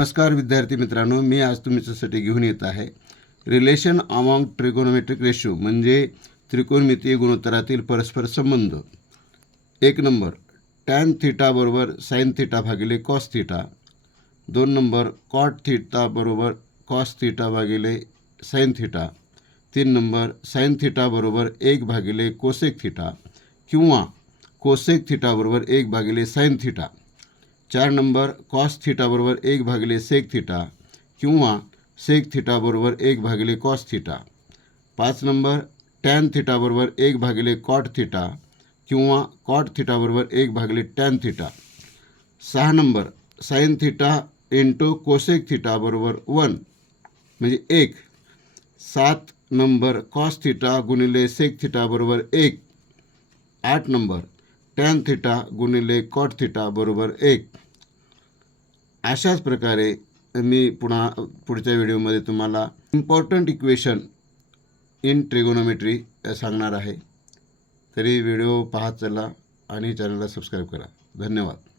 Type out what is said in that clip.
नमस्कार विद्यार्थी मित्रांनो, मी आज तुमच्यासाठी घेऊन येत आहे रिलेशन अमॉंग ट्रिगोनोमेट्रिक रेशो म्हणजे त्रिकोणमितीय गुणोत्तरातील परस्पर संबंध। 1 नंबर टॅन थीटा बरोबर साइन थीटा भागिले cos theta. 2 number cot theta बरोबर कॉस थीटा भागिले sine theta. 3 number sine theta बरोबर 1 भागिले कोसेक थीटा किंवा कोसेक थीटा बरोबर 1 भागिले sine theta. 4 number cos theta बरोबर 1 भागिले सेक थीटा किंवा सेक थीटा बरोबर 1 भागिले cos theta. 5 number tan theta बरोबर 1 भागिले कॉट थीटा किंवा कॉट थीटा बरोबर 1 भागिले tan theta. 6 number sine theta into cosec theta बरोबर 1 म्हणजे 1। 7 नंबर कॉस थीटा गुणिले सेक थीटा बरोबर 1। 8 नंबर टॅन थीटा गुणिले कॉट थीटा बरोबर 1। अशाच प्रकारे मी पुढच्या व्हिडिओमध्ये तुम्हाला इम्पॉर्टंट इक्वेशन इन ट्रिगोनोमेट्री सांगणार आहे। तरी व्हिडिओ पाहत चला आणि चॅनलला सबस्क्राईब करा। धन्यवाद।